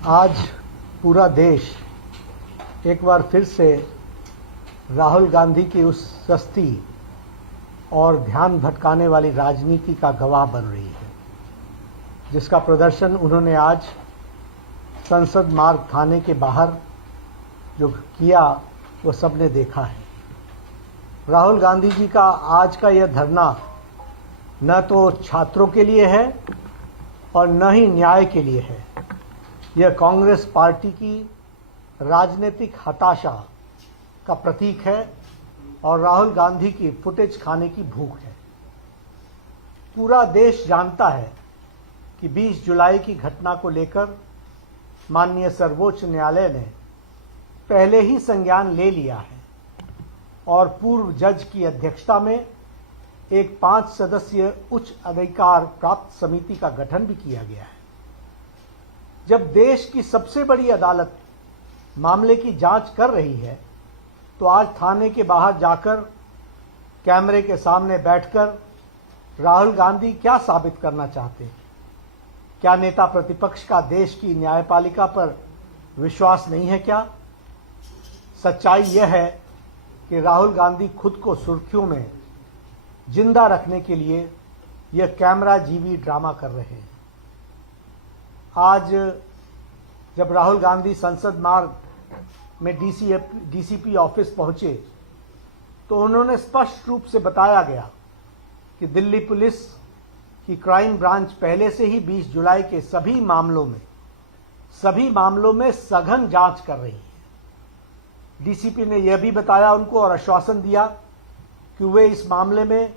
आज पूरा देश एक बार फिर से राहुल गांधी की उस सस्ती और ध्यान भटकाने वाली राजनीति का गवाह बन रही है, जिसका प्रदर्शन उन्होंने आज संसद मार्ग थाने के बाहर जो किया वो सबने देखा है। राहुल गांधी जी का आज का यह धरना न तो छात्रों के लिए है और न ही न्याय के लिए है। यह कांग्रेस पार्टी की राजनीतिक हताशा का प्रतीक है और राहुल गांधी की फुटेज खाने की भूख है। पूरा देश जानता है कि 20 जुलाई की घटना को लेकर माननीय सर्वोच्च न्यायालय ने पहले ही संज्ञान ले लिया है और पूर्व जज की अध्यक्षता में एक 5 सदस्यीय उच्च अधिकार प्राप्त समिति का गठन भी किया गया है। जब देश की सबसे बड़ी अदालत मामले की जांच कर रही है, तो आज थाने के बाहर जाकर कैमरे के सामने बैठकर राहुल गांधी क्या साबित करना चाहते हैं? क्या नेता प्रतिपक्ष का देश की न्यायपालिका पर विश्वास नहीं है क्या? सच्चाई यह है कि राहुल गांधी खुद को सुर्खियों में जिंदा रखने के लिए यह कैमरा जीवी ड्रामा कर रहे हैं। आज जब राहुल गांधी संसद मार्ग में डीसीपी ऑफिस पहुंचे, तो उन्होंने स्पष्ट रूप से बताया गया कि दिल्ली पुलिस की क्राइम ब्रांच पहले से ही 20 जुलाई के सभी मामलों में सघन जांच कर रही है। डीसीपी ने यह भी बताया उनको और आश्वासन दिया कि वे इस मामले में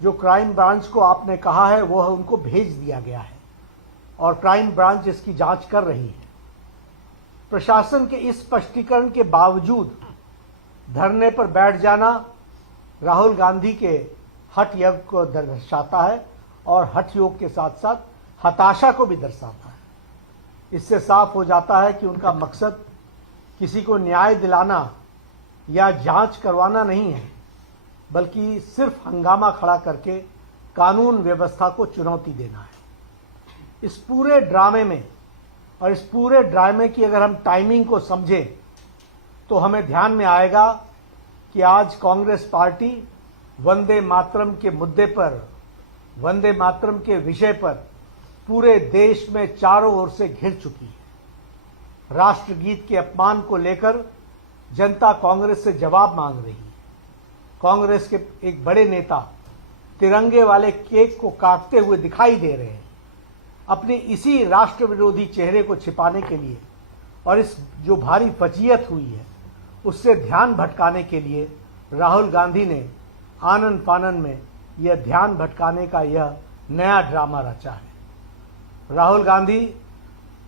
जो क्राइम ब्रांच को आपने कहा है वह उनको भेज दिया गया है और क्राइम ब्रांच इसकी जांच कर रही है। प्रशासन के इस स्पष्टीकरण के बावजूद धरने पर बैठ जाना राहुल गांधी के हठ योग को दर्शाता है और हठ योग के साथ साथ हताशा को भी दर्शाता है। इससे साफ हो जाता है कि उनका मकसद किसी को न्याय दिलाना या जांच करवाना नहीं है, बल्कि सिर्फ हंगामा खड़ा करके कानून व्यवस्था को चुनौती देना है। इस पूरे ड्रामे में और इस पूरे ड्रामे की अगर हम टाइमिंग को समझें तो हमें ध्यान में आएगा कि आज कांग्रेस पार्टी वंदे मातरम के मुद्दे पर, वंदे मातरम के विषय पर पूरे देश में चारों ओर से घिर चुकी है। राष्ट्रगीत के अपमान को लेकर जनता कांग्रेस से जवाब मांग रही है। कांग्रेस के एक बड़े नेता तिरंगे वाले केक को काटते हुए दिखाई दे रहे हैं, अपने इसी राष्ट्र विरोधी चेहरे को छिपाने के लिए और इस जो भारी फजीयत हुई है उससे ध्यान भटकाने के लिए राहुल गांधी ने आनन फानन में यह ध्यान भटकाने का यह नया ड्रामा रचा है। राहुल गांधी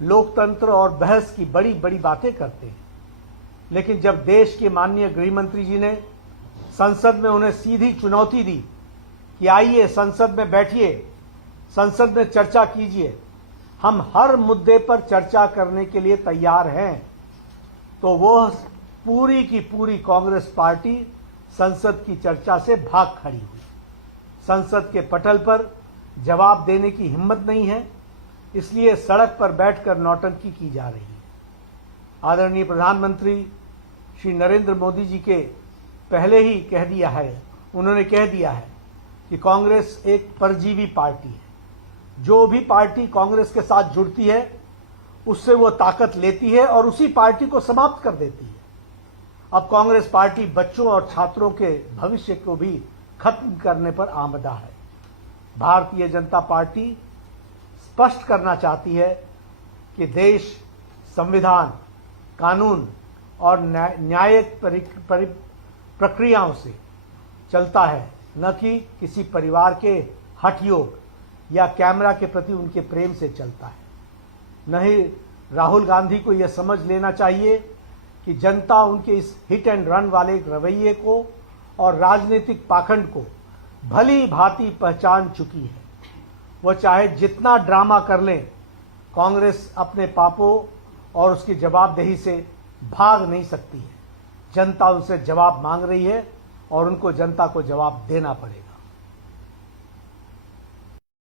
लोकतंत्र और बहस की बड़ी बड़ी बातें करते हैं, लेकिन जब देश के माननीय गृह मंत्री जी ने संसद में उन्हें सीधी चुनौती दी कि आइए संसद में बैठिए, संसद में चर्चा कीजिए, हम हर मुद्दे पर चर्चा करने के लिए तैयार हैं, तो वो पूरी की पूरी कांग्रेस पार्टी संसद की चर्चा से भाग खड़ी हुई। संसद के पटल पर जवाब देने की हिम्मत नहीं है, इसलिए सड़क पर बैठकर नौटंकी की जा रही है। आदरणीय प्रधानमंत्री श्री नरेंद्र मोदी जी के पहले ही उन्होंने कह दिया है कि कांग्रेस एक परजीवी पार्टी है। जो भी पार्टी कांग्रेस के साथ जुड़ती है उससे वो ताकत लेती है और उसी पार्टी को समाप्त कर देती है। अब कांग्रेस पार्टी बच्चों और छात्रों के भविष्य को भी खत्म करने पर आमदा है। भारतीय जनता पार्टी स्पष्ट करना चाहती है कि देश संविधान, कानून और न्यायिक प्रक्रियाओं से चलता है, न कि किसी परिवार के हठयोग या कैमरा के प्रति उनके प्रेम से चलता है। नहीं, राहुल गांधी को यह समझ लेना चाहिए कि जनता उनके इस हिट एंड रन वाले रवैये को और राजनीतिक पाखंड को भली भांति पहचान चुकी है। वह चाहे जितना ड्रामा कर लें, कांग्रेस अपने पापों और उसकी जवाबदेही से भाग नहीं सकती है। जनता उनसे जवाब मांग रही है और उनको जनता को जवाब देना पड़ेगा।